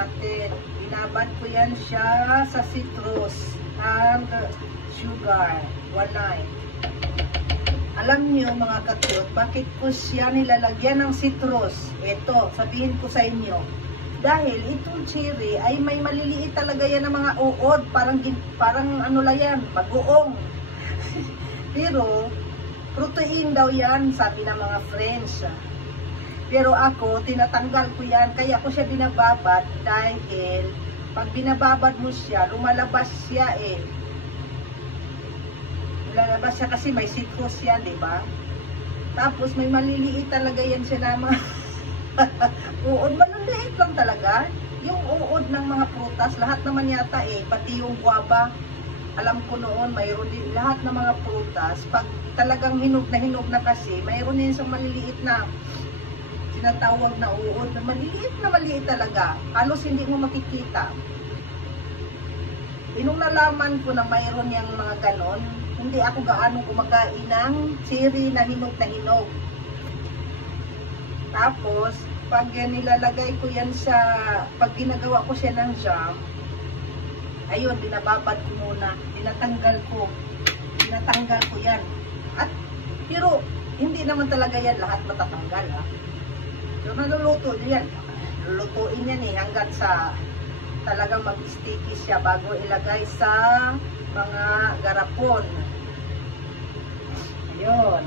natin. Binabad ko yan siya sa citrus and sugar. 1 night. Alam niyo mga kakyot, bakit ko siya nilalagyan ng citrus? Ito, sabihin ko sa inyo. Dahil itong cherry ay may maliliit talaga yan ng mga uod. Parang ano lang yan, mag-uong. Pero, protein daw yan, sabi ng mga friends. Pero ako, tinatanggal ko yan. Kaya ko siya binababad dahil pag binababad mo siya, lumalabas siya eh. Lalabas siya kasi may citrus yan, di ba? Tapos may maliliit talaga yan siya na mga uod. Maliliit lang talaga. Yung uod ng mga prutas, lahat naman yata eh. Pati yung guava, alam ko noon, mayroon din lahat ng mga prutas. Pag talagang hinog na kasi, mayroon din isang maliliit na tinatawag na uod. Na maliit talaga. Halos hindi mo makikita. Nung nalaman ko na mayroon yung mga ganon, hindi ako gaano kumakain ng cherry na hinog. Tapos, pag nilalagay ko yan sa, pag ginagawa ko siya ng jam, ayun, binababad ko muna, tinatanggal ko yan. Pero, hindi naman talaga yan lahat matatanggal, ha. So, naluluto yan. Lulutuin yan eh, hanggang sa talagang mag-sticky siya bago ilagay sa mga garapon. Ayun.